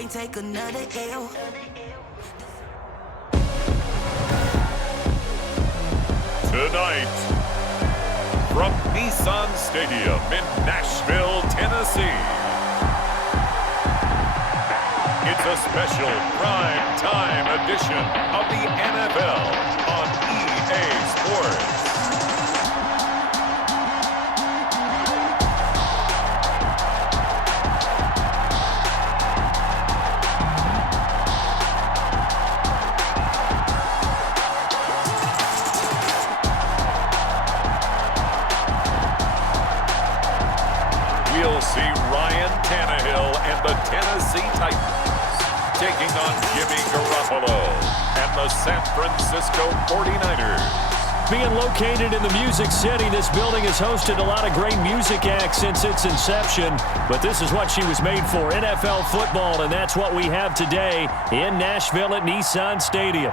can't take another L. Tonight, from Nissan Stadium in Nashville, Tennessee, it's a special prime time edition of the NFL on EA Sports. We'll see Ryan Tannehill and the Tennessee Titans taking on Jimmy Garoppolo and the San Francisco 49ers. Being located in the Music City, this building has hosted a lot of great music acts since its inception, but this is what she was made for, NFL football, and that's what we have today in Nashville at Nissan Stadium.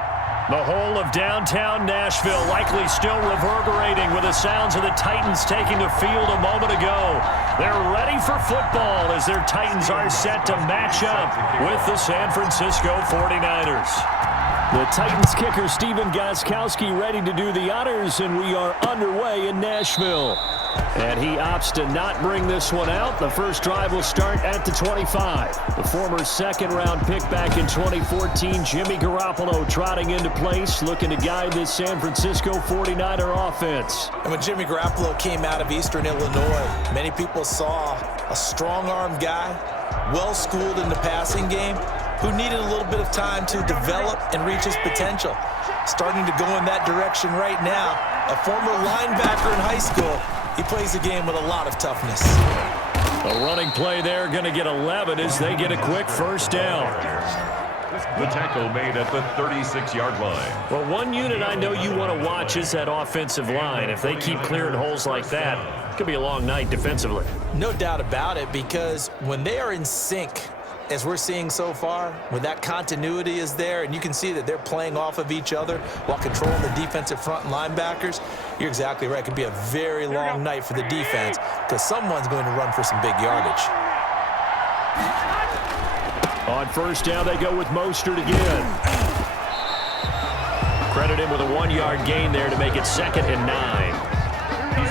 The whole of downtown Nashville likely still reverberating with the sounds of the Titans taking the field a moment ago. They're ready for football as their Titans are set to match up with the San Francisco 49ers. The Titans kicker Stephen Gostkowski ready to do the honors, and we are underway in Nashville. And he opts to not bring this one out. The first drive will start at the 25. The former second-round pick back in 2014, Jimmy Garoppolo trotting into place, looking to guide this San Francisco 49er offense. And when Jimmy Garoppolo came out of Eastern Illinois, many people saw a strong-arm guy, well-schooled in the passing game, who needed a little bit of time to develop and reach his potential. Starting to go in that direction right now. A former linebacker in high school, he plays the game with a lot of toughness. A running play there, going to get 11 as they get a quick first down. The tackle made at the 36-yard line. Well, one unit I know you want to watch is that offensive line. If they keep clearing holes like that, it could be a long night defensively. No doubt about it, because when they are in sync, as we're seeing so far, when that continuity is there and you can see that they're playing off of each other while controlling the defensive front and linebackers, you're exactly right. It could be a very long night for the defense because someone's going to run for some big yardage. On first down, they go with Mostert again. Credit him with a 1-yard gain there to make it 2nd and 9.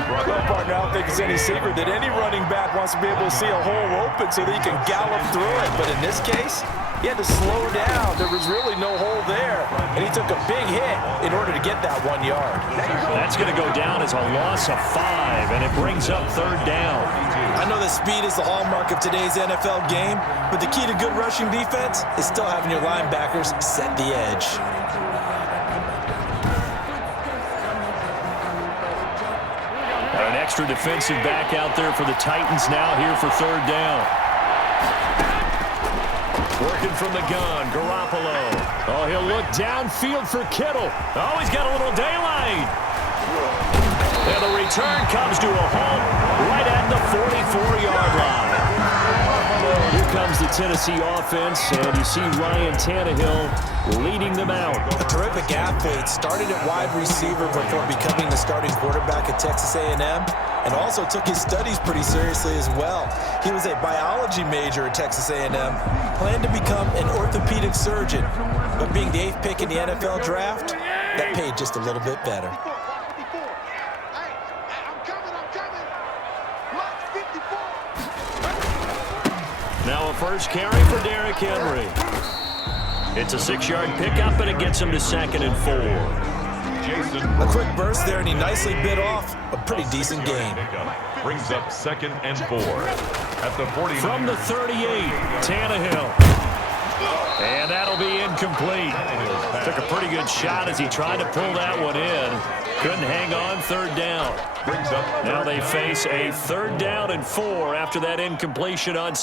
Well, partner, I don't think it's any secret that any running back wants to be able to see a hole open so that he can gallop through it. But in this case, he had to slow down. There was really no hole there, and he took a big hit in order to get that 1 yard. That's going to go down as a loss of 5, and it brings up 3rd down. I know that speed is the hallmark of today's NFL game, but the key to good rushing defense is still having your linebackers set the edge. An extra defensive back out there for the Titans now here for 3rd down. Working from the gun, Garoppolo. Oh, he'll look downfield for Kittle. Oh, he's got a little daylight. And the return comes to a halt right at the 44-yard line. Here comes the Tennessee offense, and you see Ryan Tannehill leading them out. A terrific athlete, started at wide receiver before becoming the starting quarterback at Texas A&M, and also took his studies pretty seriously as well. He was a biology major at Texas A&M, planned to become an orthopedic surgeon, but being the 8th pick in the NFL draft, that paid just a little bit better. Now a first carry for Derrick Henry. It's a 6-yard pickup, and it gets him to 2nd and 4. A quick burst there, and he nicely bit off a pretty decent gain. Brings up 2nd and 4 at the 40. From the 38, Tannehill. And that'll be incomplete. Took a pretty good shot as he tried to pull that one in. Couldn't hang on, 3rd down. Now they face a 3rd down and 4 after that incompletion on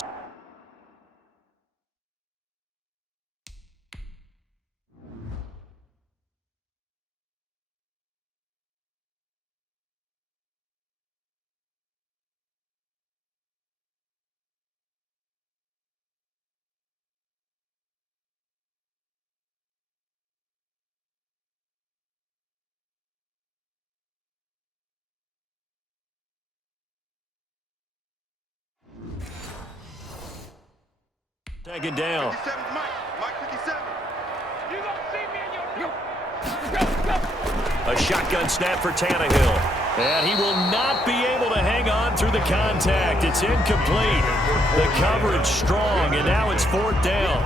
Second down. A shotgun snap for Tannehill. And he will not be able to hang on through the contact. It's incomplete. The coverage strong, and now it's 4th down.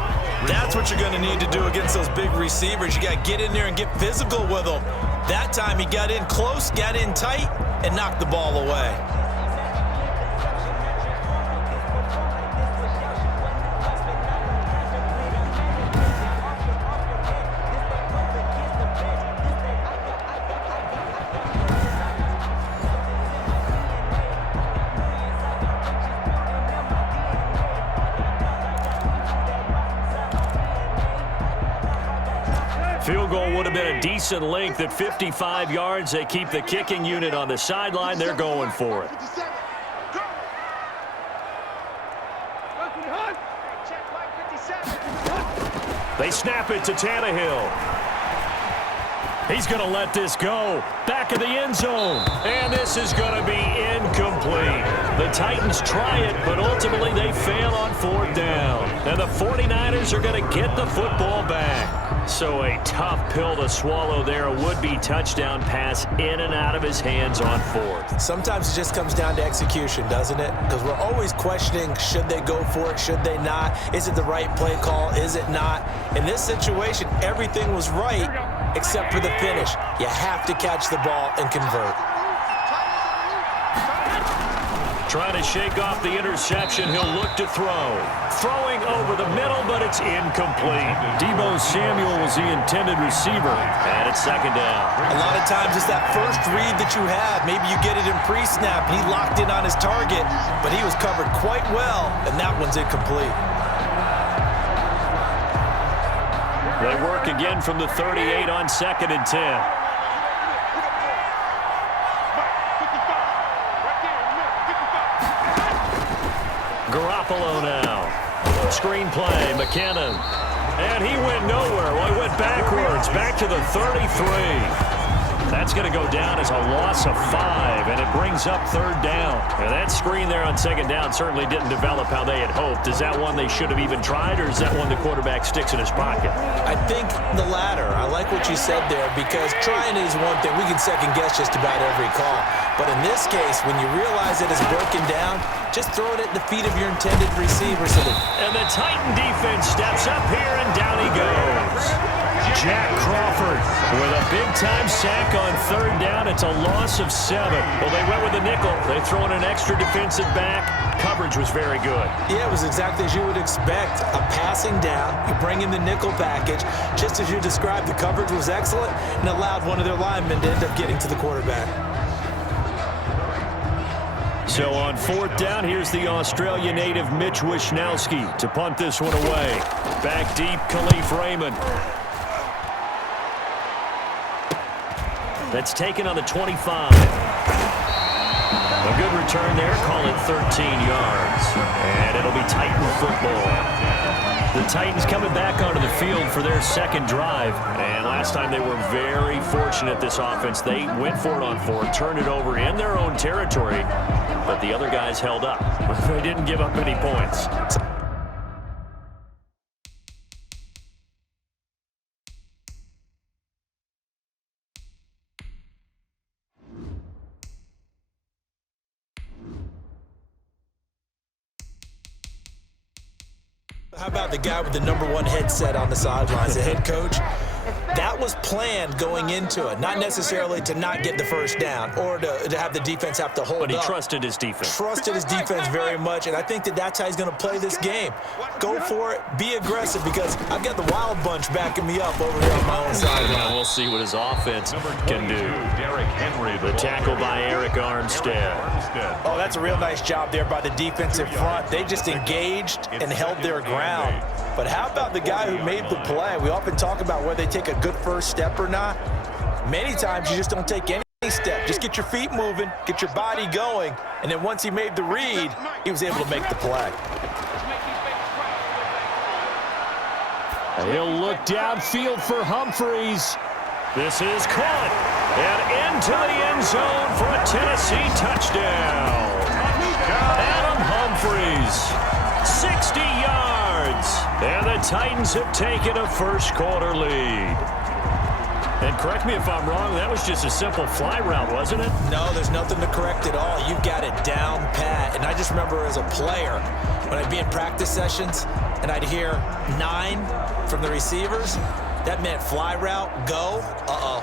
That's what you're going to need to do against those big receivers. You got to get in there and get physical with them. That time he got in close, got in tight, and knocked the ball away. Field goal would have been a decent length at 55 yards. They keep the kicking unit on the sideline. They're going for it. They snap it to Tannehill. He's going to let this go. Back of the end zone. And this is going to be incomplete. The Titans try it, but ultimately they fail on 4th down. And the 49ers are going to get the football back. So a tough pill to swallow there. A would-be touchdown pass in and out of his hands on 4th. Sometimes it just comes down to execution, doesn't it? Because we're always questioning, should they go for it, should they not? Is it the right play call, is it not? In this situation, everything was right except for the finish. You have to catch the ball and convert. Trying to shake off the interception. He'll look to throw. Throwing over the middle, but it's incomplete. Deebo Samuel was the intended receiver. And it's 2nd down. A lot of times it's that first read that you have. Maybe you get it in pre-snap, and he locked in on his target, but he was covered quite well, and that one's incomplete. They work again from the 38 on 2nd and 10. Garoppolo now. Screenplay, McKinnon. And he went nowhere. Well, he went backwards, back to the 33. That's going to go down as a loss of 5, and it brings up 3rd down. And that screen there on 2nd down certainly didn't develop how they had hoped. Is that one they should have even tried, or is that one the quarterback sticks in his pocket? I think the latter. I like what you said there, because trying is one thing. We can second-guess just about every call. But in this case, when you realize it is broken down, just throw it at the feet of your intended receiver. And the Titan defense steps up here, and down he goes. Jack Crawford with a big-time sack on 3rd down. It's a loss of 7. Well, they went with the nickel. They throw in an extra defensive back. Coverage was very good. Yeah, it was exactly as you would expect. A passing down, you bring in the nickel package. Just as you described, the coverage was excellent and allowed one of their linemen to end up getting to the quarterback. So on 4th down, here's the Australia native Mitch Wishnowsky to punt this one away. Back deep, Khalif Raymond. That's taken on the 25. A good return there. Call it 13 yards. And it'll be Titan football. The Titans coming back onto the field for their 2nd drive. And last time they were very fortunate, this offense. They went for it on 4th, turned it over in their own territory. But the other guys held up. They didn't give up any points. How about the guy with the #1 headset on the sidelines, the head coach? That was planned going into it, not necessarily to not get the first down or to have the defense have to hold up. But he trusted his defense. Trusted his defense very much, and I think that's how he's going to play this game. Go for it, be aggressive, because I've got the wild bunch backing me up over here on my own sideline. We'll see what his offense can do. The tackle by Eric Armstead. Oh, that's a real nice job there by the defensive front. They just engaged and held their ground. But how about the guy who made the play? We often talk about whether they take a good first step or not. Many times you just don't take any step. Just get your feet moving, get your body going, and then once he made the read, he was able to make the play. He'll look downfield for Humphreys. This is caught and into the end zone for a Tennessee touchdown. Adam Humphreys 60 yards. And the Titans have taken a first-quarter lead. And correct me if I'm wrong, that was just a simple fly route, wasn't it? No, there's nothing to correct at all. You've got it down pat. And I just remember as a player, when I'd be in practice sessions and I'd hear 9 from the receivers, that meant fly route, go,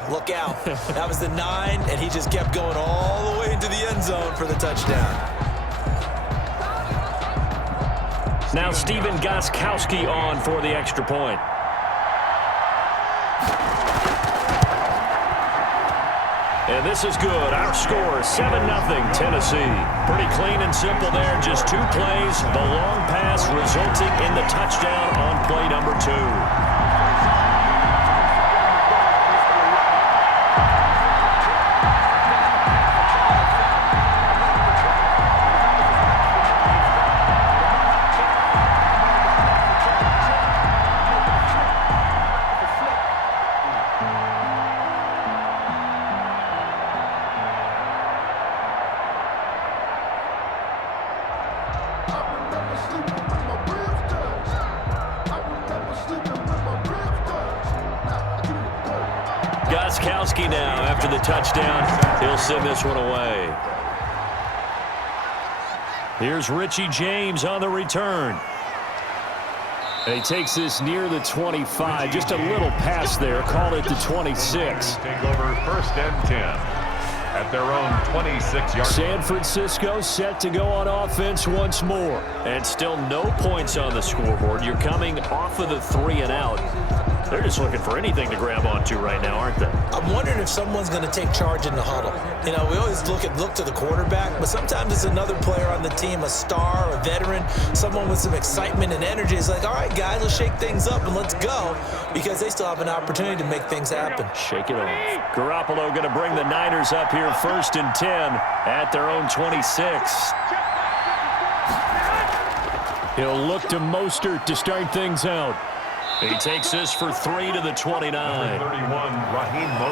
look out. That was the 9, and he just kept going all the way into the end zone for the touchdown. Now Steven Gostkowski on for the extra point. And this is good. Our score, 7-0 Tennessee. Pretty clean and simple there. Just 2 plays. The long pass resulting in the touchdown on play number 2. Gostkowski now after the touchdown. He'll send this one away. Here's Richie James on the return. And he takes this near the 25. Just a little pass there. Call it the 26. Take over 1st and 10 at their own 26-yard. San Francisco set to go on offense once more. And still no points on the scoreboard. You're coming off of the 3 and out. They're just looking for anything to grab onto right now, aren't they? I'm wondering if someone's going to take charge in the huddle. You know, we always look to the quarterback, but sometimes it's another player on the team, a star, a veteran, someone with some excitement and energy. It's like, all right, guys, let's shake things up and let's go, because they still have an opportunity to make things happen. Shake it off. Garoppolo going to bring the Niners up here 1st and 10 at their own 26. He'll look to Mostert to start things out. He takes this for 3 to the 29.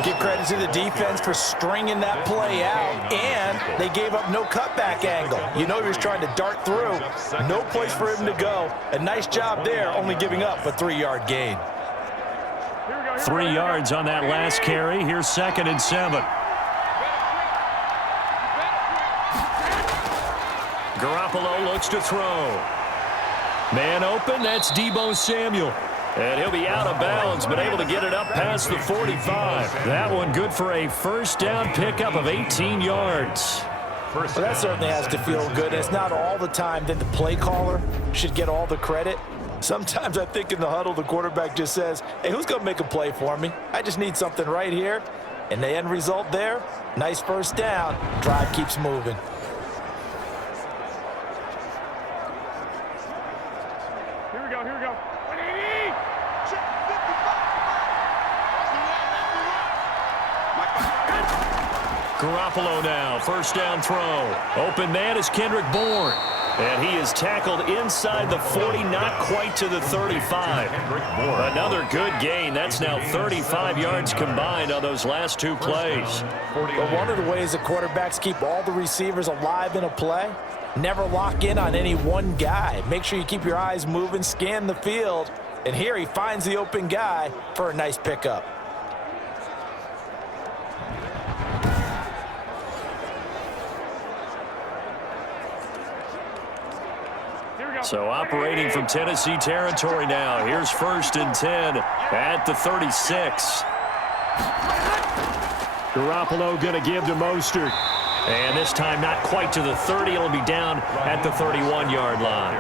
Give credit to the defense for stringing that play out, and they gave up no cutback angle. You know he was trying to dart through. No place for him to go. A nice job there, only giving up a 3-yard gain. 3 yards on that last carry. Here's 2nd and 7. Garoppolo looks to throw. Man open, that's Deebo Samuel. And he'll be out of bounds, but able to get it up past the 45. That one good for a first down pickup of 18 yards. Well, that certainly has to feel good. It's not all the time that the play caller should get all the credit. Sometimes I think in the huddle, the quarterback just says, hey, who's going to make a play for me? I just need something right here. And the end result there, nice first down. Drive keeps moving. Here we go. Garoppolo now, first down throw. Open man is Kendrick Bourne. And he is tackled inside the 40, not quite to the 35. Another good gain. That's now 35 yards combined on those last 2 plays. But one of the ways the quarterbacks keep all the receivers alive in a play, never lock in on any one guy. Make sure you keep your eyes moving, scan the field. And here he finds the open guy for a nice pickup. So operating from Tennessee territory now. Here's 1st and 10 at the 36. Garoppolo going to give to Mostert. And this time not quite to the 30. It'll be down at the 31-yard line.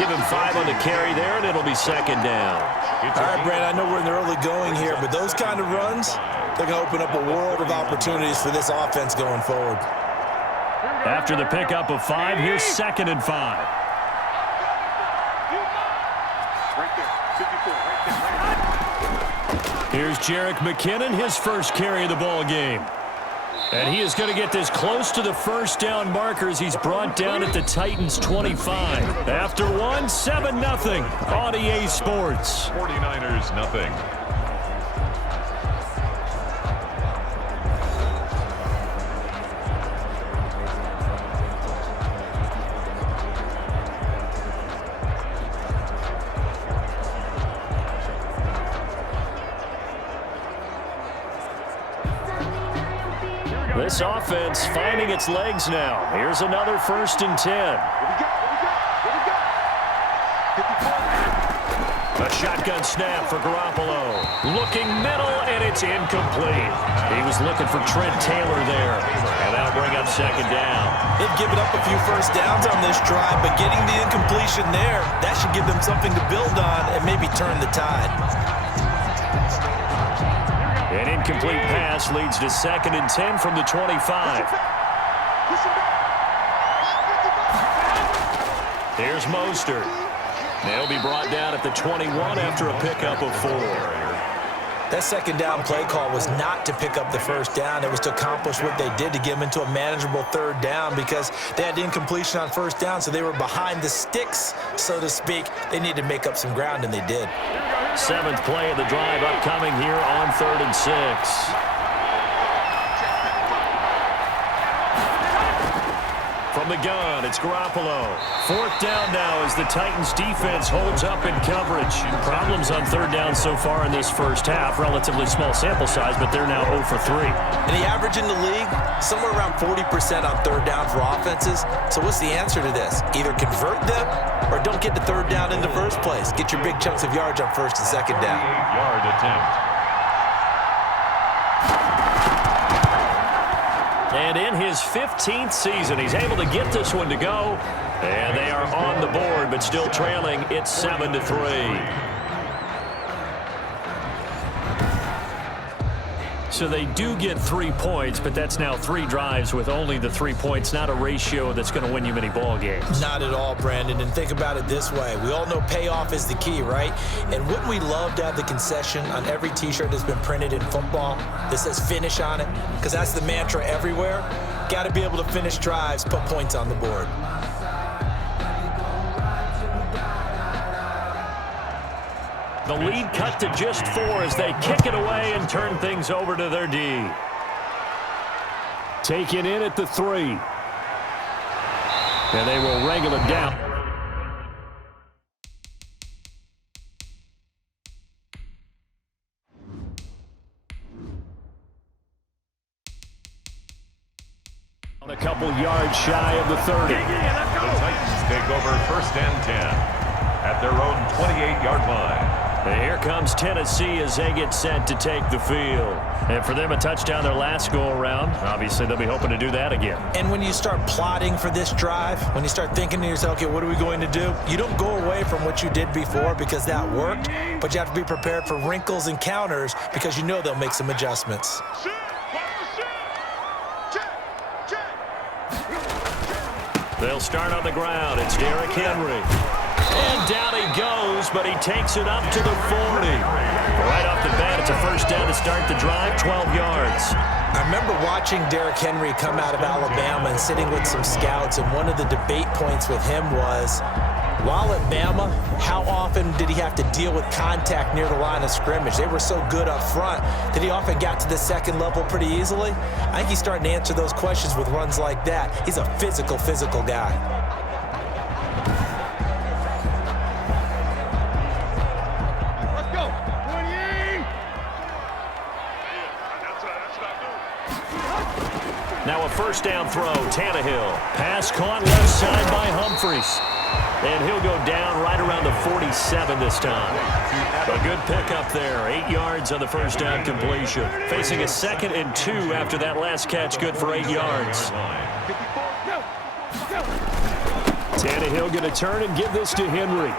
Give him 5 on the carry there, and it'll be 2nd down. All right, Brandon, I know we're in the early going here, but those kind of runs, they're going to open up a world of opportunities for this offense going forward. After the pickup of 5, here's 2nd and 5. Here's Jerick McKinnon, his first carry of the ball game. And he is going to get this close to the first down markers. He's brought down at the Titans' 25. After 7-0 on EA Sports. 49ers nothing. This offense finding its legs now. Here's another 1st and 10. A shotgun snap for Garoppolo. Looking middle, and it's incomplete. He was looking for Trent Taylor there. And that'll bring up 2nd down. They've given up a few first downs on this drive, but getting the incompletion there, that should give them something to build on and maybe turn the tide. An incomplete pass leads to 2nd and 10 from the 25. Here's Mostert. They'll be brought down at the 21 after a pickup of 4. That 2nd down play call was not to pick up the 1st down. It was to accomplish what they did to get them into a manageable 3rd down because they had incompletion on 1st down, so they were behind the sticks, so to speak. They needed to make up some ground, and they did. 7th play of the drive upcoming here on 3rd and 6. From the gun, it's Garoppolo. 4th down now as the Titans defense holds up in coverage. Problems on 3rd down so far in this 1st half. Relatively small sample size, but they're now 0 for 3. And the average in the league, somewhere around 40% on 3rd down for offenses. So what's the answer to this? Either convert them or don't get the 3rd down in the first place. Get your big chunks of yards on 1st and 2nd down. 8-yard attempt. And in his 15th season, he's able to get this one to go. And they are on the board, but still trailing. It's 7 to 3. So they do get 3 points, but that's now 3 drives with only the 3 points. Not a ratio that's going to win you many ball games. Not at all, Brandon. And think about it this way. We all know payoff is the key, right? And wouldn't we love to have the concession on every T-shirt that's been printed in football that says finish on it? Because that's the mantra everywhere. Got to be able to finish drives, put points on the board. The lead cut to just 4 as they kick it away and turn things over to their D. Taken in at the 3. And they will wrangle it down. On a couple yards shy of the 30. The Titans take over 1st and 10 at their own 28-yard line. And here comes Tennessee as they get set to take the field. And for them, a touchdown their last go-around. Obviously, they'll be hoping to do that again. And when you start plotting for this drive, when you start thinking to yourself, okay, what are we going to do? You don't go away from what you did before because that worked, but you have to be prepared for wrinkles and counters because you know they'll make some adjustments. They'll start on the ground. It's Derrick Henry. And down he goes, but he takes it up to the 40. Right off the bat, it's a 1st down to start the drive, 12 yards. I remember watching Derrick Henry come out of Alabama and sitting with some scouts, and one of the debate points with him was, while at Bama, how often did he have to deal with contact near the line of scrimmage? They were so good up front that he often got to the 2nd level pretty easily. I think he's starting to answer those questions with runs like that. He's a physical guy. Now a 1st down throw, Tannehill. Pass caught left side by Humphries. And he'll go down right around the 47 this time. A good pickup there. 8 yards on the 1st down completion. Facing a 2nd and 2 after that last catch, good for 8 yards. Tannehill going to turn and give this to Henry.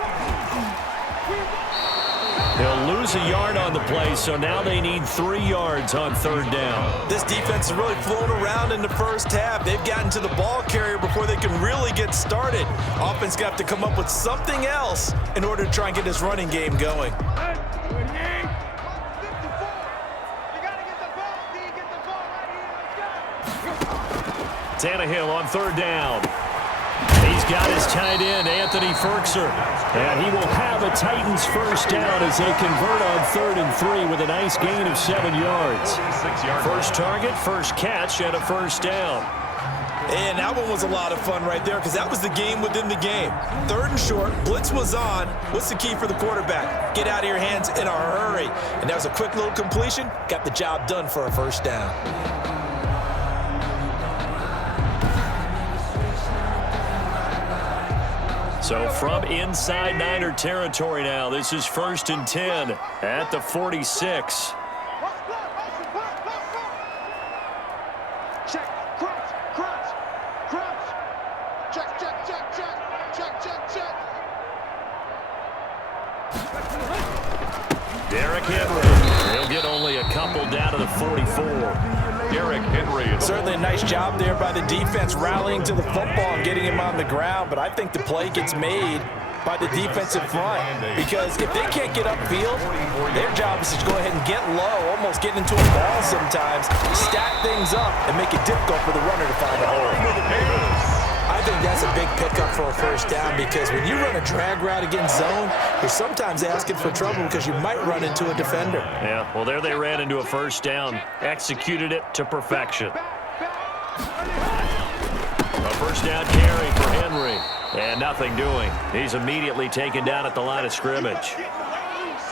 He'll lose a yard on the play, so now they need 3 yards on 3rd down. This defense has really flown around in the 1st half. They've gotten to the ball carrier before they can really get started. Offense got to come up with something else in order to try and get this running game going. Tannehill on 3rd down. He's got his tight end, Anthony Ferkser. And he will have a Titans 1st down as they convert on 3rd and 3 with a nice gain of 7 yards. 1st target, 1st catch, and a 1st down. And that one was a lot of fun right there because that was the game within the game. 3rd and short, blitz was on. What's the key for the quarterback? Get out of your hands in a hurry. And that was a quick little completion. Got the job done for a 1st down. So from inside Niner territory now, this is 1st and 10 at the 46. Derrick Henry. He'll get only a couple down to the 44. Derrick Henry. Certainly a nice job there by the defense rallying to the football and getting him on the ground, but I think the play gets made by the defensive front because if they can't get upfield, their job is to go ahead and get low, almost get into a ball sometimes, stack things up, and make it difficult for the runner to find a hole. I think that's a big pickup for a first down because when you run a drag route against zone, you're sometimes asking for trouble because you might run into a defender. Yeah, well, there they ran into a first down, executed it to perfection. A first down carry for Henry, and nothing doing. He's immediately taken down at the line of scrimmage.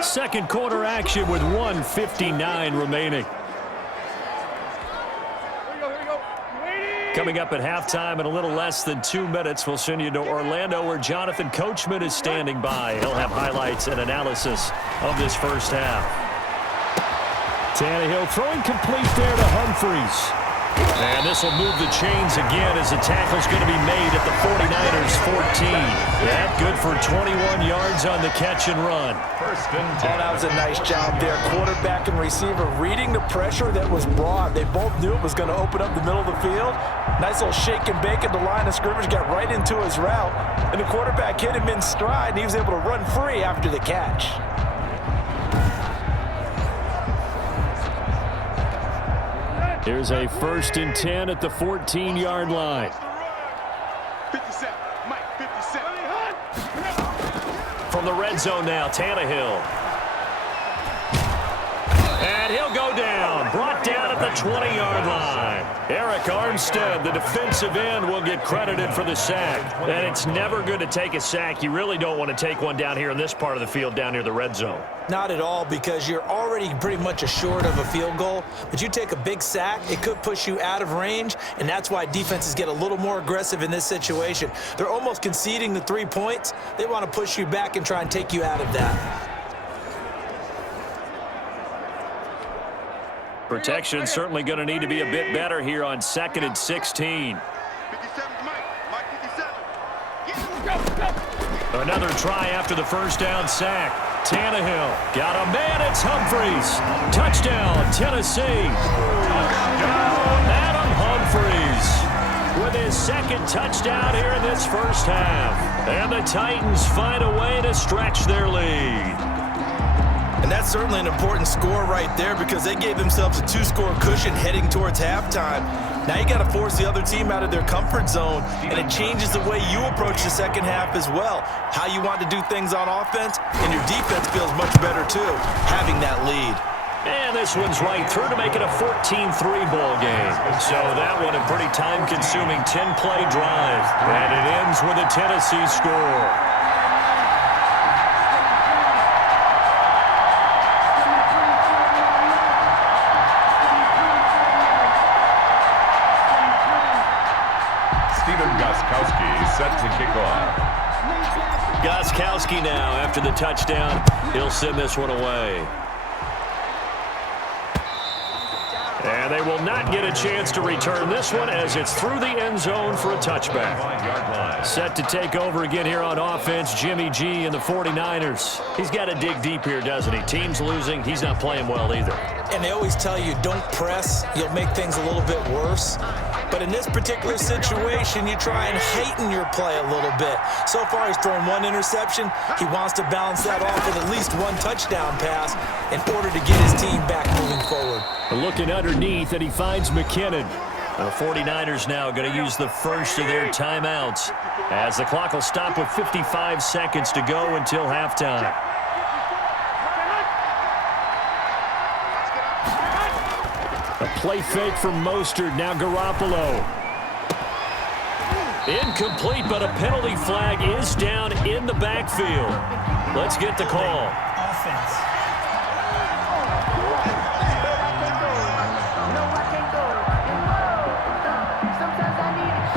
Second quarter action with 1:59 remaining. Coming up at halftime in a little less than 2 minutes, we'll send you to Orlando where Jonathan Coachman is standing by. He'll have highlights and analysis of this first half. Tannehill throwing complete there to Humphries. And this will move the chains again as the tackle's going to be made at the 49ers 14. That good for 21 yards on the catch and run. First and 10. Oh, that was a nice job there. Quarterback and receiver reading the pressure that was brought. They both knew it was going to open up the middle of the field. Nice little shake and bake at the line of scrimmage, got right into his route. And the quarterback hit him in stride, and he was able to run free after the catch. Here's a 1st and 10 at the 14-yard line. 57, Mike, 57. From the red zone now, Tannehill. And he'll go down, brought down at the 20-yard line. Eric Armstead, the defensive end, will get credited for the sack. And it's never good to take a sack. You really don't want to take one down here in this part of the field, down near the red zone. Not at all, because you're already pretty much assured of a field goal. But you take a big sack, it could push you out of range, and that's why defenses get a little more aggressive in this situation. They're almost conceding the 3 points. They want to push you back and try and take you out of that. Protection certainly going to need to be a bit better here on 2nd and 16. 57, Mike, 57. Another try after the first down sack. Tannehill got a man. It's Humphries. Touchdown, Tennessee. Adam Humphries with his second touchdown here in this first half. And the Titans find a way to stretch their lead. And that's certainly an important score right there because they gave themselves a 2-score cushion heading towards halftime. Now you got to force the other team out of their comfort zone, and it changes the way you approach the second half as well. How you want to do things on offense, and your defense feels much better too, having that lead. And this one's right through to make it a 14-3 ball game. So that one a pretty time-consuming 10-play drive. And it ends with a Tennessee score. Set to kick off. Gostkowski now after the touchdown. He'll send this one away. And they will not get a chance to return this one as it's through the end zone for a touchback. Set to take over again here on offense, Jimmy G and the 49ers. He's got to dig deep here, doesn't he? Team's losing. He's not playing well either. And they always tell you, don't press. You'll make things a little bit worse. But in this particular situation, you try and heighten your play a little bit. So far, he's thrown 1 interception. He wants to balance that off with at least 1 touchdown pass in order to get his team back moving forward. Looking underneath, and he finds McKinnon. The 49ers now going to use the first of their timeouts as the clock will stop with 55 seconds to go until halftime. A play fake from Mostert, now Garoppolo. Incomplete, but a penalty flag is down in the backfield. Let's get the call. Offense.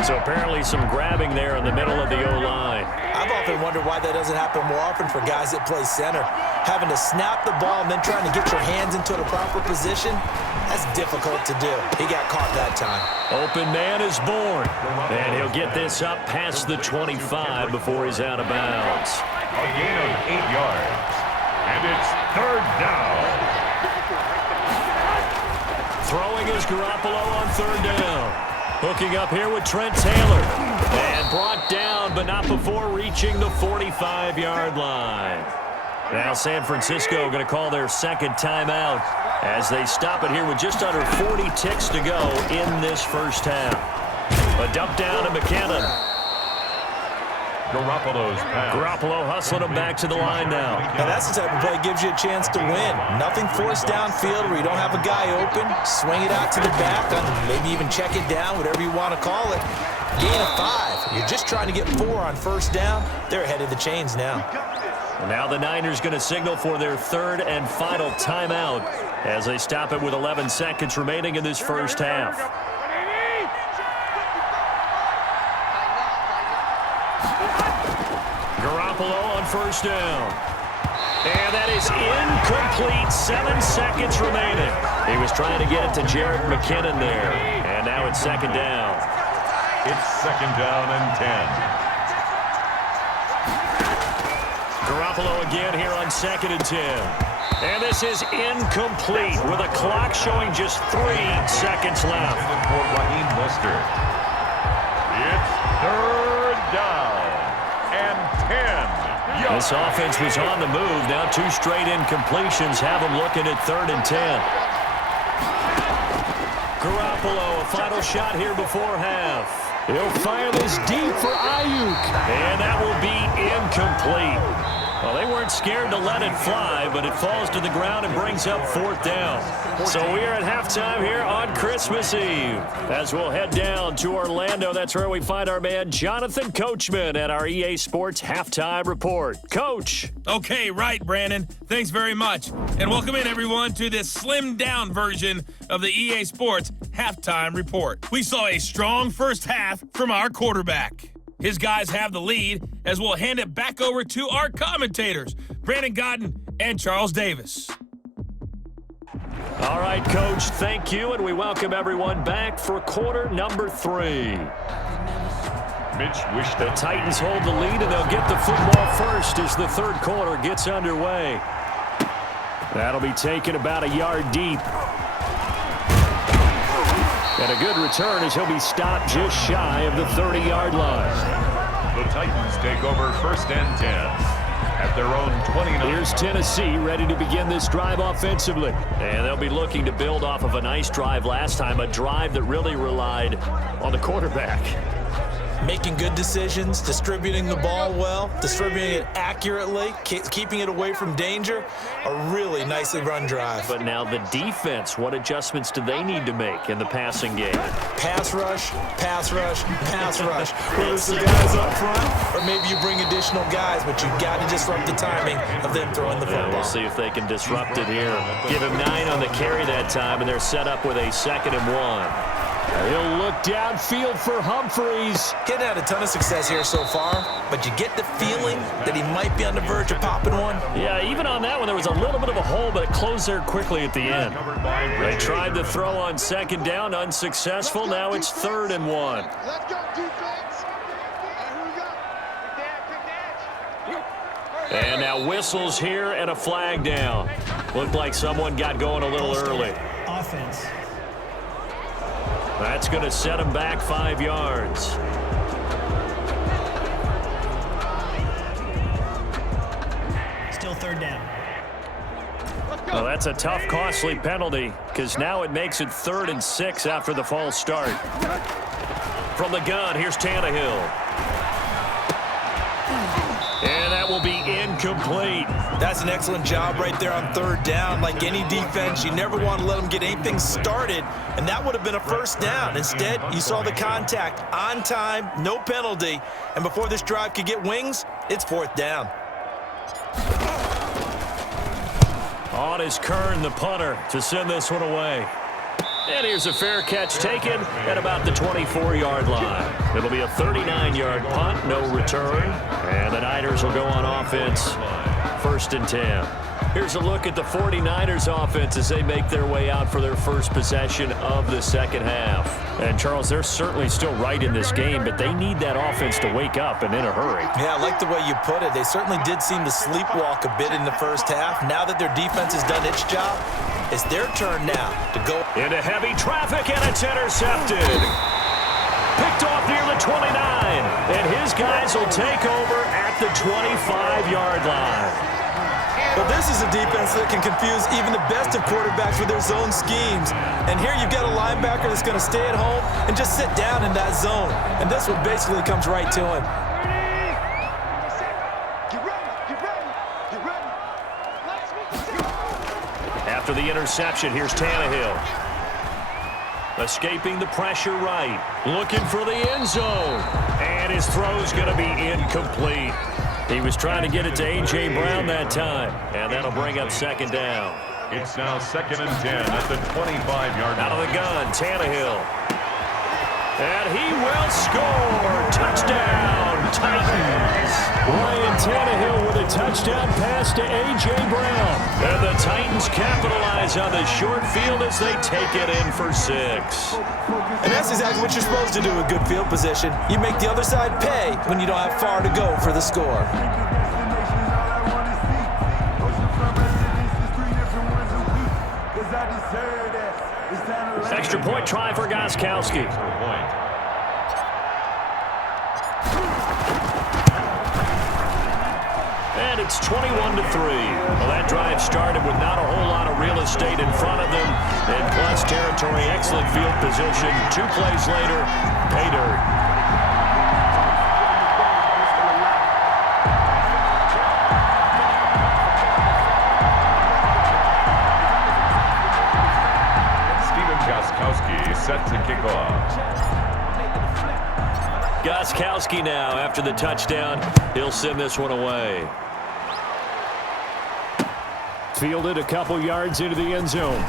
So apparently some grabbing there in the middle of the O-line. I I've often wondered why that doesn't happen more often for guys that play center. Having to snap the ball and then trying to get your hands into the proper position, that's difficult to do. He got caught that time. Open man is born. And he'll get this up past the 25 before he's out of bounds. A gain of 8 yards. And it's third down. Throwing is Garoppolo on third down. Hooking up here with Trent Taylor. And brought down, but not before reaching the 45-yard line. Now San Francisco going to call their second timeout as they stop it here with just under 40 ticks to go in this first half. A dump down to McKinnon. Garoppolo's pass. Garoppolo hustling him back to the line now. Now that's the type of play that gives you a chance to win. Nothing forced downfield where you don't have a guy open. Swing it out to the back, maybe even check it down, whatever you want to call it. Gain of 5. You're just trying to get 4 on first down. They're ahead of the chains now. And now the Niners going to signal for their third and final timeout as they stop it with 11 seconds remaining in this first half. Garoppolo on first down. And that is incomplete. 7 seconds remaining. He was trying to get it to Jerick McKinnon there. And now it's second down. It's second down and 10. Garoppolo again here on second and 10. And this is incomplete with a clock showing just 3 seconds left. For Raheem Mostert. It's third down and 10 yards. This offense was on the move. Now 2 straight incompletions have them looking at third and 10. Garoppolo, a final shot here before half. He'll fire this deep for Ayuk. And that will be incomplete. Well, they weren't scared to let it fly, but it falls to the ground and brings up fourth down. So we are at halftime here on Christmas Eve. As we'll head down to Orlando, that's where we find our man Jonathan Coachman at our EA Sports Halftime Report. Coach. Okay, right, Brandon. Thanks very much. And welcome in, everyone, to this slimmed-down version of the EA Sports Halftime Report. We saw a strong first half from our quarterback. His guys have the lead as we'll hand it back over to our commentators, Brandon Godden and Charles Davis. All right, Coach, thank you, and we welcome everyone back for quarter number 3. The Titans hold the lead, and they'll get the football first as the third quarter gets underway. That'll be taken about a yard deep. And a good return as he'll be stopped just shy of the 30-yard line. The Titans take over first and 10 at their own 29. Here's Tennessee ready to begin this drive offensively. And they'll be looking to build off of a nice drive last time, a drive that really relied on the quarterback. Making good decisions, distributing the ball well, distributing it accurately, keeping it away from danger. A really nicely run drive. But now the defense, what adjustments do they need to make in the passing game? Pass rush, pass rush, pass rush. Whether it's the guys up front or maybe you bring additional guys, but you've got to disrupt the timing of them throwing the football. We'll see if they can disrupt it here. Give him 9 on the carry that time, and they're set up with a 2nd and 1. He'll look downfield for Humphreys. Getting had a ton of success here so far, but you get the feeling that he might be on the verge of popping one. Yeah, even on that one, there was a little bit of a hole, but it closed there quickly at the end. They tried to throw on second down, unsuccessful. Now it's 3rd and 1. Let's go, defense. Here we go. And now whistles here and a flag down. Looked like someone got going a little early. Offense. That's going to set him back 5 yards. Still 3rd down. Well, that's a tough, costly penalty because now it makes it 3rd and 6 after the false start. From the gun, here's Tannehill. And that will be incomplete. That's an excellent job right there on 3rd down. Like any defense, you never want to let them get anything started, and that would have been a first down. Instead, you saw the contact on time, no penalty, and before this drive could get wings, it's 4th down. On is Kern, the punter, to send this one away. And here's a fair catch taken at about the 24-yard line. It'll be a 39-yard punt, no return. And the Niners will go on offense, 1st and 10. Here's a look at the 49ers offense as they make their way out for their first possession of the second half. And, Charles, they're certainly still right in this game, but they need that offense to wake up and in a hurry. Yeah, I like the way you put it. They certainly did seem to sleepwalk a bit in the first half. Now that their defense has done its job, it's their turn now to go into heavy traffic, and it's intercepted. Picked off near the 29, and his guys will take over at the 25-yard line. Well, this is a defense that can confuse even the best of quarterbacks with their zone schemes. And here you've got a linebacker that's going to stay at home and just sit down in that zone. And this one basically comes right to him. After the interception, here's Tannehill. Escaping the pressure right. Looking for the end zone. And his throw's going to be incomplete. He was trying to get it to A.J. Brown that time. And that'll bring up 2nd down. It's now 2nd and 10 at the 25-yard line. Out of the gun, Tannehill. And he will score. Touchdown, Titans. Ryan Tannehill with a touchdown pass to A.J. Brown. And the Titans capitalize on the short field as they take it in for 6. And that's exactly what you're supposed to do with good field position. You make the other side pay when you don't have far to go for the score. Extra point try for Gostkowski. And it's 21-3. Well, that drive started with not a whole lot of real estate in front of them. In plus territory, excellent field position. 2 plays later, pay dirt. Set to kick off. Gostkowski now after the touchdown. He'll send this one away. Fielded a couple yards into the end zone.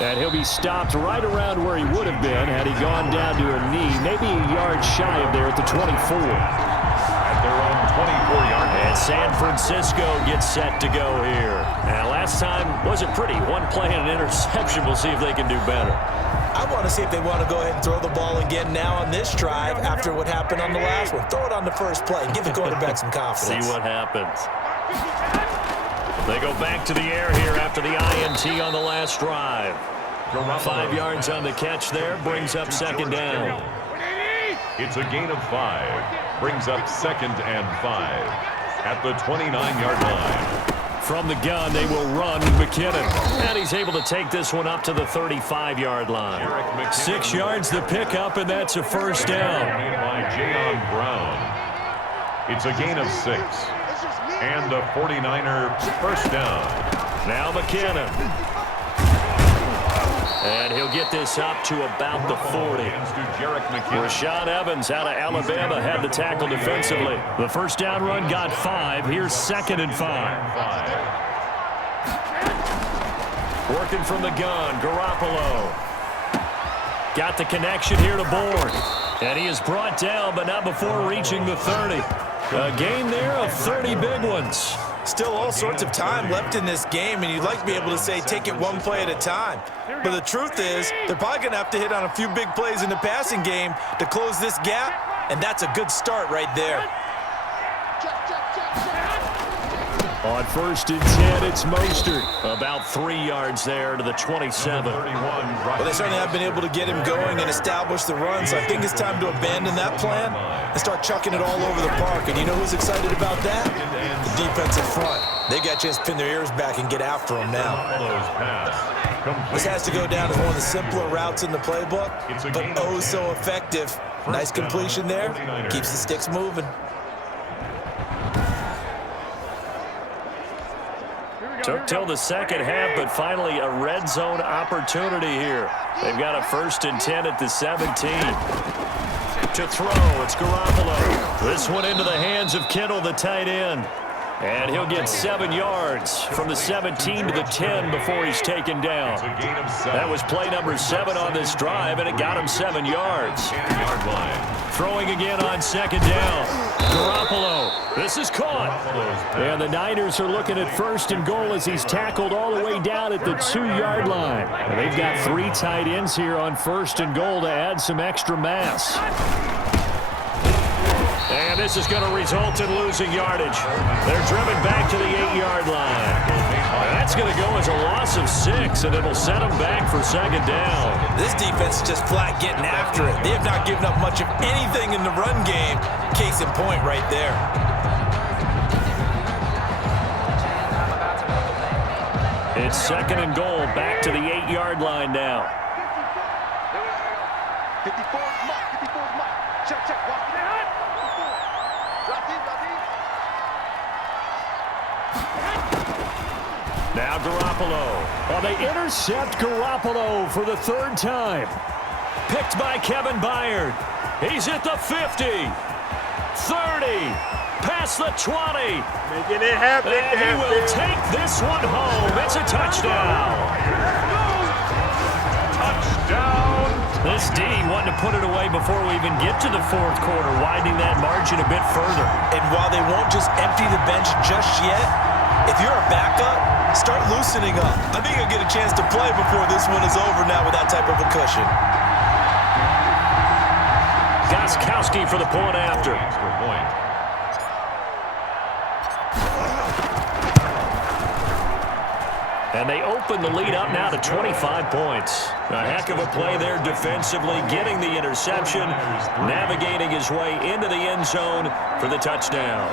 And he'll be stopped right around where he would have been had he gone down to a knee, maybe a yard shy of there at the 24. At their own 24-yard line. And San Francisco gets set to go here. And last time wasn't pretty. 1 play and an interception. We'll see if they can do better. I want to see if they want to go ahead and throw the ball again now on this drive after what happened on the last one. Throw it on the first play. Give the quarterback some confidence. See what happens. They go back to the air here after the INT on the last drive. 5 yards on the catch there. Brings up 2nd down. It's a gain of 5. Brings up 2nd and 5 at the 29-yard line. From the gun, they will run McKinnon. And he's able to take this one up to the 35-yard line. 6 yards the pickup, and that's a 1st down. By Jayon Brown. It's a gain of 6. And a 49er 1st down. Now McKinnon. And he'll get this up to about the 40. Rashad Evans out of Alabama had the tackle defensively. The 1st down run got 5. Here's 2nd and 5. Working from the gun, Garoppolo. Got the connection here to Bourne. And he is brought down, but not before reaching the 30. A gain there of 30 big ones. Still all sorts of time left in this game, and you'd like to be able to say take it 1 play at a time. But the truth is, they're probably going to have to hit on a few big plays in the passing game to close this gap, and that's a good start right there. On 1st and 10, it's Mostert. About 3 yards there to the 27. Well, they certainly have been able to get him going and establish the run, so I think it's time to abandon that plan and start chucking it all over the park. And you know who's excited about that? The defensive front. They got to just pin their ears back and get after him now. This has to go down as one of the simpler routes in the playbook, but oh so effective. Nice completion there. Keeps the sticks moving. Took till the second half, but finally a red zone opportunity here. They've got a 1st and 10 at the 17. To throw, it's Garoppolo. This one into the hands of Kittle, the tight end. And he'll get 7 yards from the 17 to the 10 before he's taken down. That was play number 7 on this drive, and it got him 7 yards. Throwing again on second down. Garoppolo. This is caught. And the Niners are looking at first and goal as he's tackled all the way down at the 2-yard line. And they've got 3 tight ends here on first and goal to add some extra mass. And this is going to result in losing yardage. They're driven back to the 8-yard line. That's going to go as a loss of 6, and it'll set them back for second down. This defense is just flat getting after it. They have not given up much of anything in the run game. Case in point right there. It's second and goal, back to the 8-yard line now. 54 mark. 54 mark. Check. Walk it out. Drop in. Now Garoppolo. Oh, they intercept Garoppolo for the 3rd time. Picked by Kevin Byard. He's at the 50. 30. Past the 20. Making it happen. And he will take this one home. It's a touchdown. Touchdown. This D wanted to put it away before we even get to the 4th quarter, widening that margin a bit further. And while they won't just empty the bench just yet, if you're a backup, start loosening up. I think you'll get a chance to play before this one is over now with that type of a cushion. Gostkowski for the point after. And they open the lead up now to 25 points. A heck of a play there defensively, getting the interception, navigating his way into the end zone for the touchdown.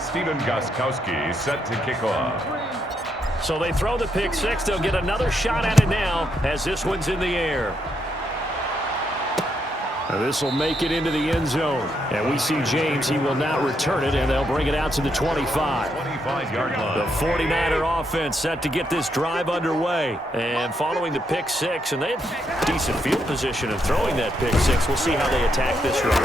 Stephen Gostkowski set to kick off. So they throw the pick 6. They'll get another shot at it now as this one's in the air. This will make it into the end zone. And we see James. He will not return it, and they'll bring it out to the 25. 25-yard line. The 49er offense set to get this drive underway. And following the pick 6, and they have decent field position of throwing that pick 6. We'll see how they attack this drive.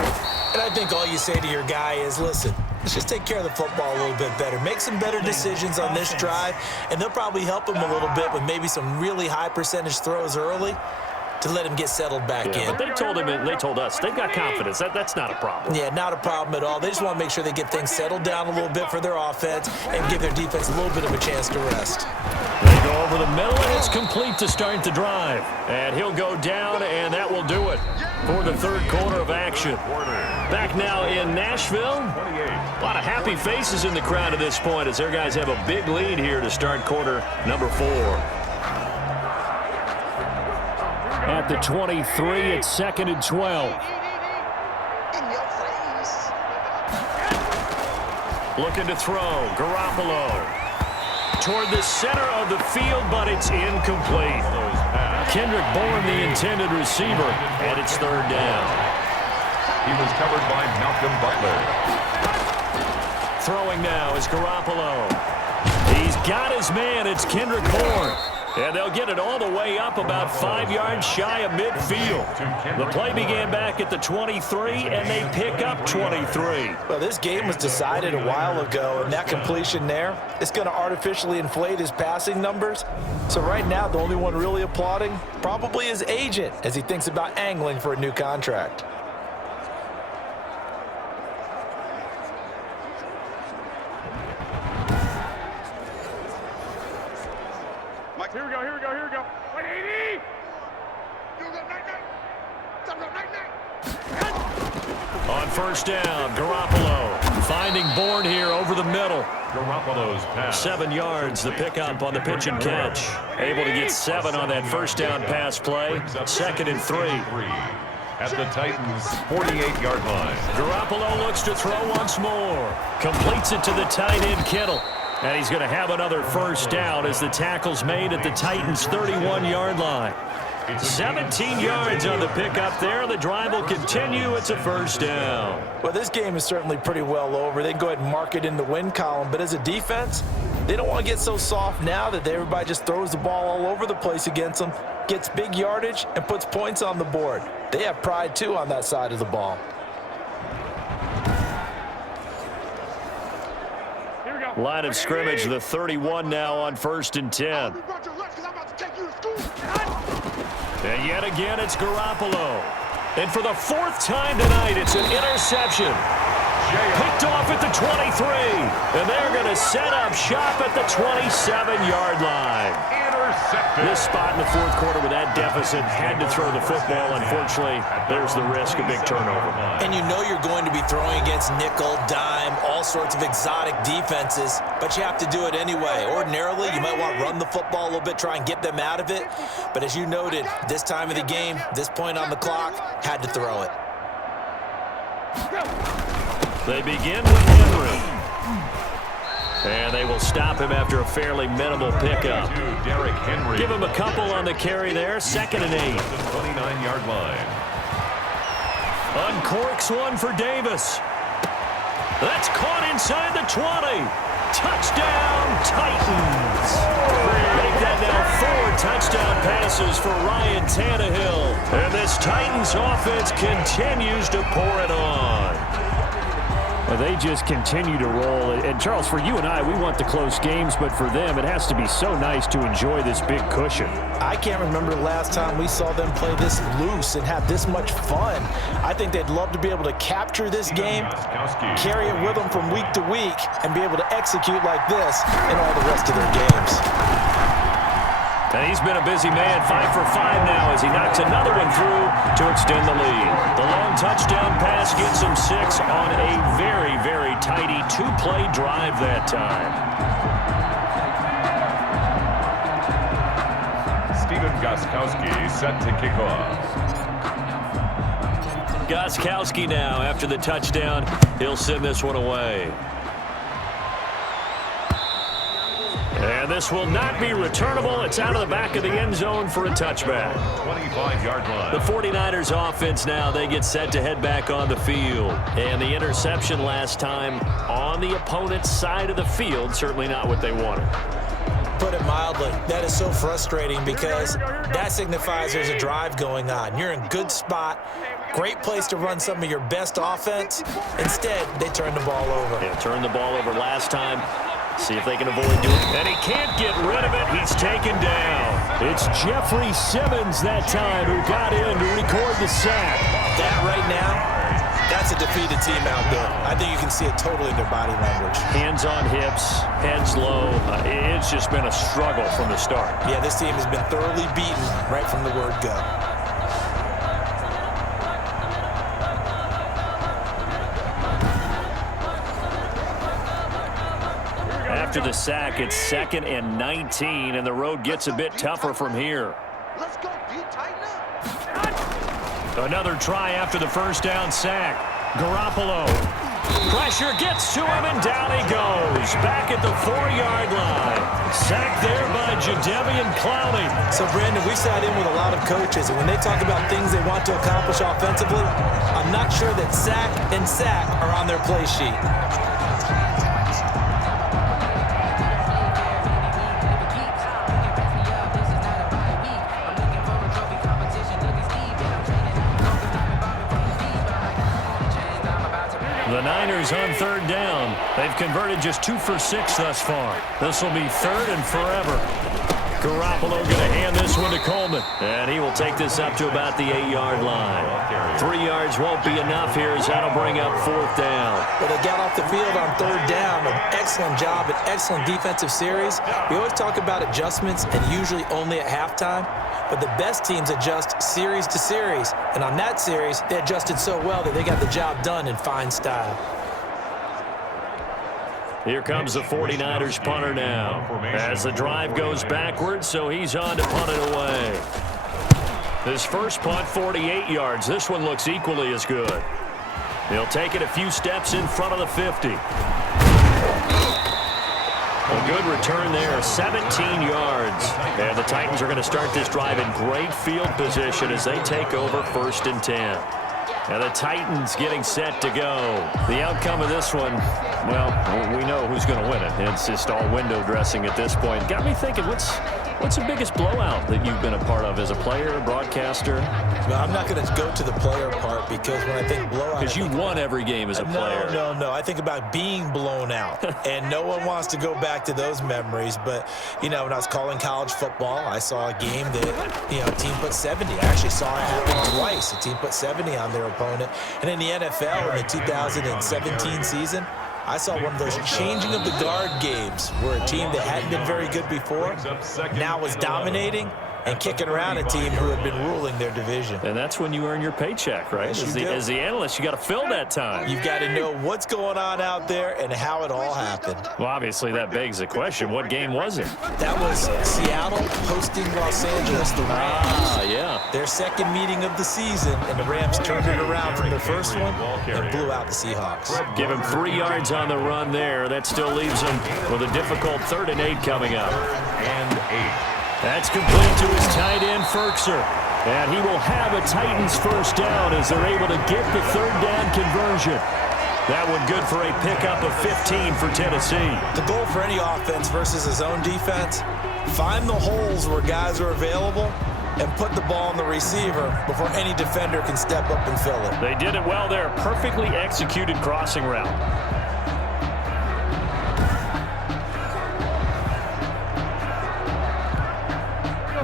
And I think all you say to your guy is, listen, let's just take care of the football a little bit better. Make some better decisions on this drive, and they'll probably help him a little bit with maybe some really high percentage throws early to let him get settled back in. But they told him, and they told us, they've got confidence. That's not a problem. Yeah, not a problem at all. They just want to make sure they get things settled down a little bit for their offense and give their defense a little bit of a chance to rest. They go over the middle, and it's complete to start the drive. And he'll go down, and that will do it for the 3rd quarter of action. Back now in Nashville. A lot of happy faces in the crowd at this point as their guys have a big lead here to start quarter number 4. At the 23, it's 2nd and 12. Looking to throw. Garoppolo toward the center of the field, but it's incomplete. Kendrick Bourne, the intended receiver, and it's 3rd down. He was covered by Malcolm Butler. Throwing now is Garoppolo. He's got his man. It's Kendrick Bourne. And they'll get it all the way up about 5 yards shy of midfield. The play began back at the 23, and they pick up 23. Well, this game was decided a while ago, and that completion there is going to artificially inflate his passing numbers. So right now, the only one really applauding probably his agent as he thinks about angling for a new contract. Here we go. 180. On first down, Garoppolo finding Bourne here over the middle. Garoppolo's pass. 7 yards, the pickup on the pitch and catch. Able to get 7 on that first down pass play. 2nd and 3. At the Titans' 48-yard line. Garoppolo looks to throw once more. Completes it to the tight end, Kittle. And he's going to have another first down as the tackle's made at the Titans' 31-yard line. 17 yards on the pickup there. The drive will continue. It's a first down. Well, this game is certainly pretty well over. They can go ahead and mark it in the win column. But as a defense, They don't want to get so soft now that everybody just throws the ball all over the place against them, gets big yardage, and puts points on the board. They have pride, too, on that side of the ball. Line of scrimmage, the 31 now on 1st and 10. And yet again, it's Garoppolo. And for the 4th time tonight, it's an interception. Picked off at the 23. And they're going to set up shop at the 27-yard line. This spot in the 4th quarter with that deficit, had to throw the football. Unfortunately, there's the risk of big turnover. And you know you're going to be throwing against nickel, dime, all sorts of exotic defenses, but you have to do it anyway. Ordinarily, you might want to run the football a little bit, try and get them out of it. But as you noted, this time of the game, this point on the clock, had to throw it. They begin with Henry. And they will stop him after a fairly minimal pickup. Give him a couple on the carry there. 2nd and 8. The 29-yard line. Uncorks one for Davis. That's caught inside the 20. Touchdown, Titans. Make that now 4 touchdown passes for Ryan Tannehill. And this Titans offense continues to pour it on. Well, they just continue to roll. And, Charles, for you and I, we want the close games, but for them, it has to be so nice to enjoy this big cushion. I can't remember the last time we saw them play this loose and have this much fun. I think they'd love to be able to capture this game, carry it with them from week to week, and be able to execute like this in all the rest of their games. And he's been a busy man, 5 for 5 now as he knocks another one through to extend the lead. The long touchdown pass gets him 6 on a very, very tidy 2-play drive that time. Stephen Gostkowski set to kick off. Gostkowski now after the touchdown. He'll send this one away. And this will not be returnable. It's out of the back of the end zone for a touchback. 25-yard line. The 49ers offense now, they get set to head back on the field. And the interception last time on the opponent's side of the field, certainly not what they wanted. Put it mildly, that is so frustrating because that signifies there's a drive going on. You're in good spot, great place to run some of your best offense. Instead, they turn the ball over. Yeah, turned the ball over last time. See if they can avoid doing it. And he can't get rid of it. He's taken down. It's Jeffrey Simmons that time who got in to record the sack. That right now, that's a defeated team out there. I think you can see it totally in their body language. Hands on hips, heads low. It's just been a struggle from the start. Yeah, this team has been thoroughly beaten right from the word go. After the sack, it's 2nd and 19, and the road gets a bit tougher from here. Let's go, B, tighten up. Another try after the first down sack. Garoppolo. Pressure gets to him, and down he goes. Back at the 4-yard line. Sacked there by Jadeveon Clowney. So, Brandon, we sat in with a lot of coaches, and when they talk about things they want to accomplish offensively, I'm not sure that sack and sack are on their play sheet. The Niners on 3rd down. They've converted just 2 for 6 thus far. This will be 3rd and forever. Garoppolo going to hand this one to Coleman. And he will take this up to about the 8-yard line. 3 yards won't be enough here as that'll bring up 4th down. Well, they got off the field on 3rd down. An excellent job, an excellent defensive series. We always talk about adjustments and usually only at halftime. But the best teams adjust series to series. And on that series, they adjusted so well that they got the job done in fine style. Here comes the 49ers punter now. As the drive goes backwards, so he's on to punt it away. His first punt, 48 yards. This one looks equally as good. He'll take it a few steps in front of the 50. A good return there, 17 yards. And the Titans are going to start this drive in great field position as they take over 1st and 10. And the Titans getting set to go. The outcome of this one, well, we know who's going to win it. It's just all window dressing at this point. Got me thinking, what's the biggest blowout that you've been a part of as a player, broadcaster? Well, I'm not going to go to the player part because when I think blowout... Because you won every game as a player. No. I think about being blown out. And no one wants to go back to those memories. But, when I was calling college football, I saw a game that, a team put 70. I actually saw it happen twice. A team put 70 on their opponent. And in the NFL, in the 2017 season, I saw one of those changing of the guard games where a team that hadn't been very good before now was dominating and kicking around a team who had been ruling their division. And that's when you earn your paycheck, right? As the analyst, you got to fill that time. You've got to know what's going on out there and how it all happened. Well, obviously, that begs the question, what game was it? That was Seattle hosting Los Angeles, the Rams. Yeah. Their second meeting of the season, and the Rams turned it around from their first one and blew out the Seahawks. Give him 3 yards on the run there. That still leaves him with a difficult 3rd and 8 coming up. And 8. That's complete to his tight end, Firkser. And he will have a Titans first down as they're able to get the 3rd down conversion. That one good for a pickup of 15 for Tennessee. The goal for any offense versus his own defense, find the holes where guys are available and put the ball on the receiver before any defender can step up and fill it. They did it well there. Perfectly executed crossing route.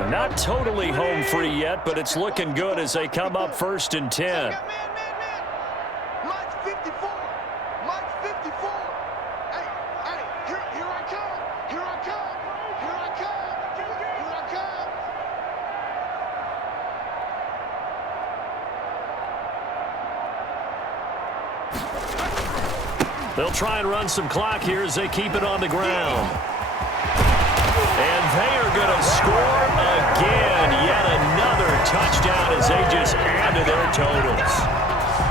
Not totally home free yet, but it's looking good as they come up 1st and 10. Man. Mike 54. Mike 54. Hey, here I come. Here I come. Here I come. Here I come. They'll try and run some clock here as they keep it on the ground. And they are going to score again. Yet another touchdown as they just add to their totals.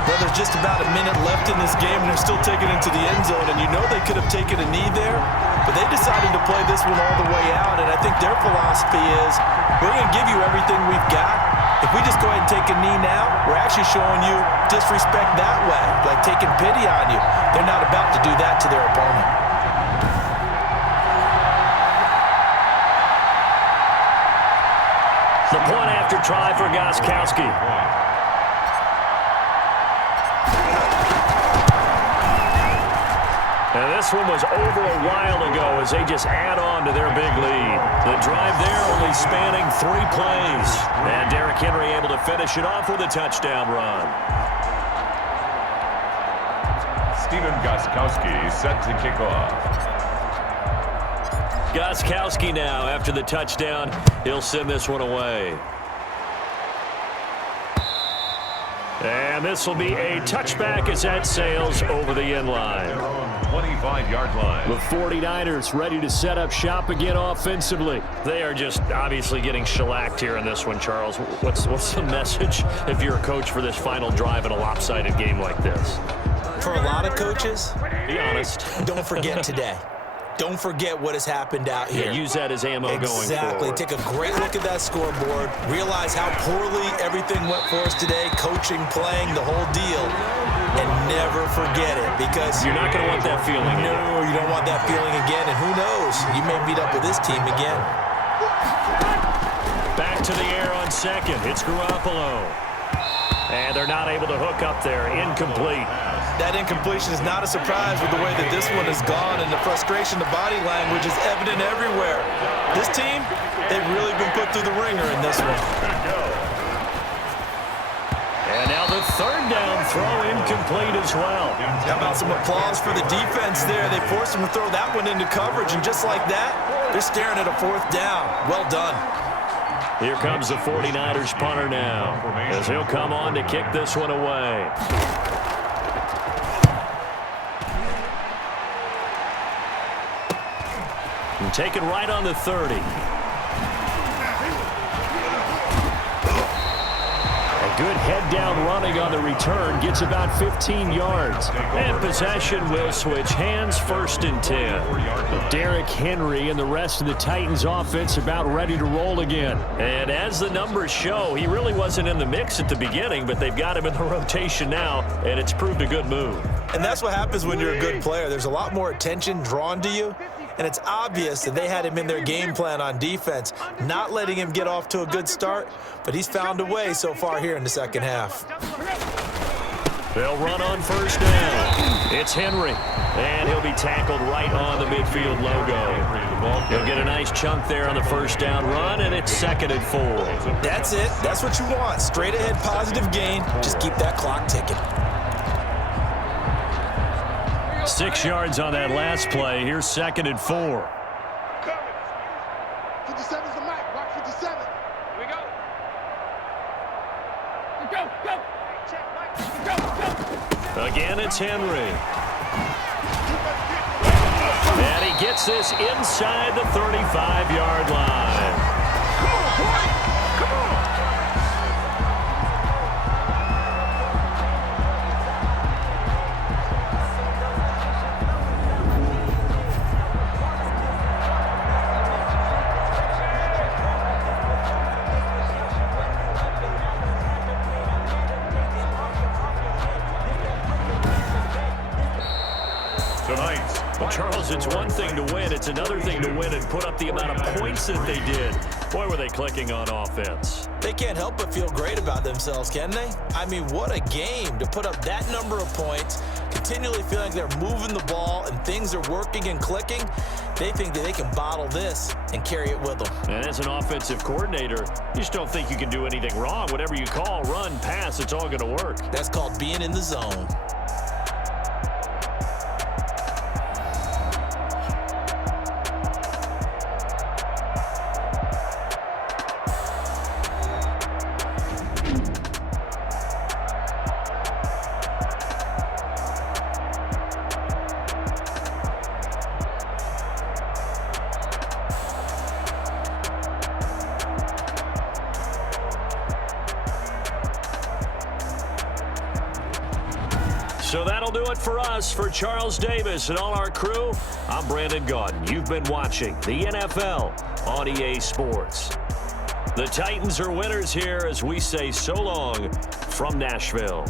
Well, there's just about a minute left in this game, and they're still taking it to the end zone. And you know they could have taken a knee there, but they decided to play this one all the way out. And I think their philosophy is, we're going to give you everything we've got. If we just go ahead and take a knee now, we're actually showing you disrespect that way, like taking pity on you. They're not about to do that to their opponent. The point after try for Gostkowski. And this one was over a while ago as they just add on to their big lead. The drive there only spanning 3 plays. And Derrick Henry able to finish it off with a touchdown run. Stephen Gostkowski set to kick off. Gostkowski now, after the touchdown, he'll send this one away. And this will be a touchback as that sails over the end line. 25-yard line. The 49ers ready to set up shop again offensively. They are just obviously getting shellacked here in this one, Charles. What's the message if you're a coach for this final drive in a lopsided game like this? For a lot of coaches, be honest. Don't forget today. Don't forget what has happened out here. Yeah, use that as ammo going forward. Exactly. Take a great look at that scoreboard. Realize how poorly everything went for us today. Coaching, playing, the whole deal. And never forget it, because you're not going to want that feeling again. No, you don't want that feeling again. And who knows? You may meet up with this team again. Back to the air on second. It's Garoppolo. And they're not able to hook up there. Incomplete. That incompletion is not a surprise with the way that this one has gone, and the frustration, the body language is evident everywhere. This team, they've really been put through the ringer in this one. And now the 3rd down throw incomplete as well. How about some applause for the defense there? They forced him to throw that one into coverage, and just like that, they're staring at a 4th down. Well done. Here comes the 49ers punter now, as he'll come on to kick this one away. And taken right on the 30. Good head-down running on the return. Gets about 15 yards. And possession will switch hands, 1st and 10. Derrick Henry and the rest of the Titans offense about ready to roll again. And as the numbers show, he really wasn't in the mix at the beginning, but they've got him in the rotation now, and it's proved a good move. And that's what happens when you're a good player. There's a lot more attention drawn to you, and it's obvious that they had him in their game plan on defense, not letting him get off to a good start, but he's found a way so far here in the second half. They'll run on 1st down. It's Henry, and he'll be tackled right on the midfield logo. He'll get a nice chunk there on the 1st down run, and it's 2nd and 4. That's it. That's what you want. Straight ahead positive gain. Just keep that clock ticking. 6 yards on that last play. Here's 2nd and 4. 57's the mic. Watch 57. Here we go. Again, it's Henry. And he gets this inside the 35-yard line. Come on, boy. Come on. Well, Charles, it's one thing to win. It's another thing to win and put up the amount of points that they did. Boy, were they clicking on offense. They can't help but feel great about themselves, can they? I mean, what a game to put up that number of points, continually feeling like they're moving the ball and things are working and clicking. They think that they can bottle this and carry it with them. And as an offensive coordinator, you just don't think you can do anything wrong. Whatever you call, run, pass, it's all going to work. That's called being in the zone. So that'll do it for us. For Charles Davis and all our crew, I'm Brandon Gaudin. You've been watching the NFL on EA Sports. The Titans are winners here as we say so long from Nashville.